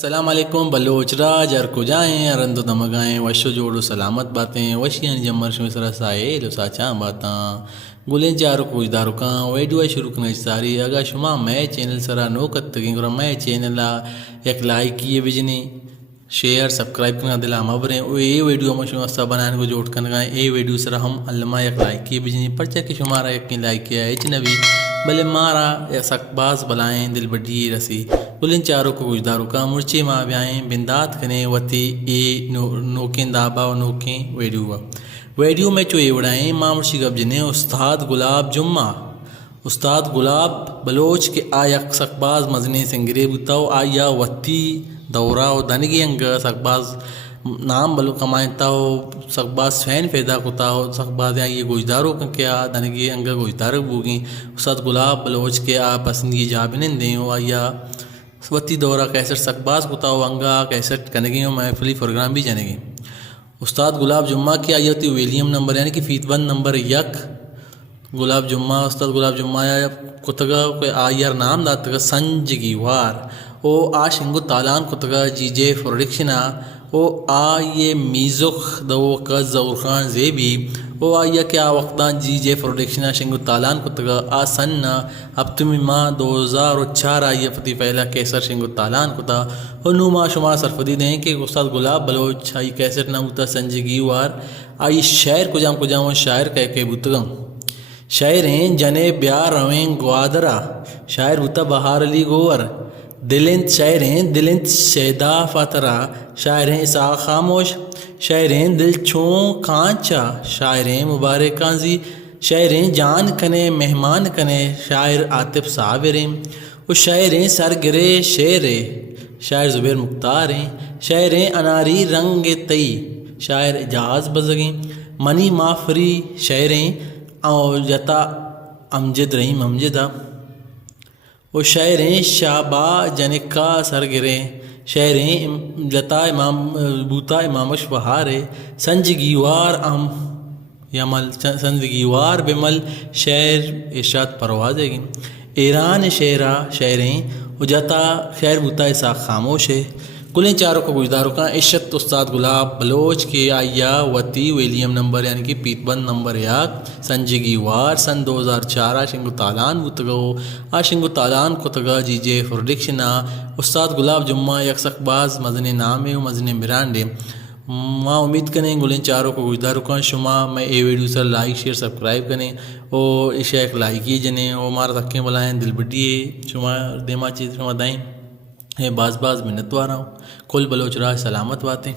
السلام علیکم بلوچ راج ار کجائیں ارند و دمگائیں وشو جوڑو سلامت باتیں وشیان جمر شو سرا سائے لو ساچاں باتاں گلیں چارو کچھ دارکاں ویڈیو شروع کرنے ساری اگا شما میں چینل سرا نو کتگیں گرا میں چینل یک لائک کیے بجنی شیئر سبسکرائب کرنا دلا مبریں او اے ویڈیو ہم شما سا بنانے کو جوڑ کرنا اے ویڈیو سرا ہم علمہ یک لائک کیے بجنی پرچہ کہ شمارا یقین لائک کیا ہے نبی بلے مارا یا سک باز بلائیں دل بڑی رسی گلن چاروں کو گجدارو کا مرچے ماں بیائیں بندات کنے وتی اے نوکیں دابا و نوکیں ویڈیو میں چو یہ وڑائیں ماں مرچی گب جنے استاد گلاب جمعہ استاد گلاب بلوچ کے آیا سکباز مزنے سنگرے بتاو آیا وتی دورہ و دنگی انگ سکباز نام بلو کمائیں تاو سکباز فین پیدا کتا ہو سکباز یہ گوجدارو کن کیا دنگی انگا گوجدارو بوگیں استاد گلاب بلوچ کے آ پسندی جابنن دیں و آیا وتی دورہ کیسٹ سکباز کتا ہو انگا کیسٹ کنگیں و محفلی پروگرام بھی جنگیں استاد گلاب جمعہ کی آئی ہوتی ویلیم نمبر یعنی کہ فیت 1 نمبر 1 گلاب جمعہ استاد گلاب جمعہ کتگا آئیر نام داتگا سنجگیوار او آشنگو تالان کتگا جی جے پروڈکشنا او آئیے میزخ دو کا زور خان زیبی او آئیے کیا وقتان جی جے پروڈکشنا شنگو تالان کتگا آسن اب تمی ماہ 2004 آئیے پتی پہلا کیسر شنگو تالان کتا او نو ماہ شما سرفدی دیں کہ استاد گلاب بلوچ آئی کیسر نام ہوتا سنجگیوار آئی شاعر کجام شاعر کہہ کے بتگم شاعر ہیں جنے بیار رویں گوادرہ شاعر ہوتا بہار علی گور دلنت شاعر ہیں دلنت شیدا فاترہ شاعر ہیں اسحاق خاموش شاعر ہیں دل چون کانچا شاعر ہیں مبارک کانزی شاعر ہیں جان کنے مہمان کنے شاعر عاطف صابر ہیں وہ شاعر ہیں سر گرے شعر شاعر زبیر مختار ہیں شاعر ہیں اناری رنگ تئی شاعر اجاز بزگیں منی مافری شاعر ہیں اور جتا امجد رحیم امجدہ وہ شاعر ہیں شابا جنکا سرگرے شاعر ہیں جتا امام بوتا امامش بہار سنجگیوار ام یمل سنجگیوار بمل شعر ارشاد پروازے گی ایران شعرہ شاعر ہیں وہ جتا خیر بوتا اسحاق خاموش ہے کلیں چاروں کو گجداروں کا عشت استاد گلاب بلوچ کے آئیا وتی ویلیم نمبر یعنی کہ پیت 1 نمبر 1 سنجگیوار سن 2004 آشنگو تالان بتگو آشنگو تالان کتگا جی جے پروڈکشنا استاد گلاب جمعہ یک سکباز مزنے نام و مزنے برانڈے ماں امید کریں گلیں چاروں کو گجداروں کا شما میں اے ویڈیو سر لائک شیئر سبسکرائب کریں او عشاء ایک لائک ہی جنیں او مارا تکیں بلائیں دل بڑیے شما دیما چیز شما دائیں باز منت وارا ہوں کل بلوچ راج سلامت باتیں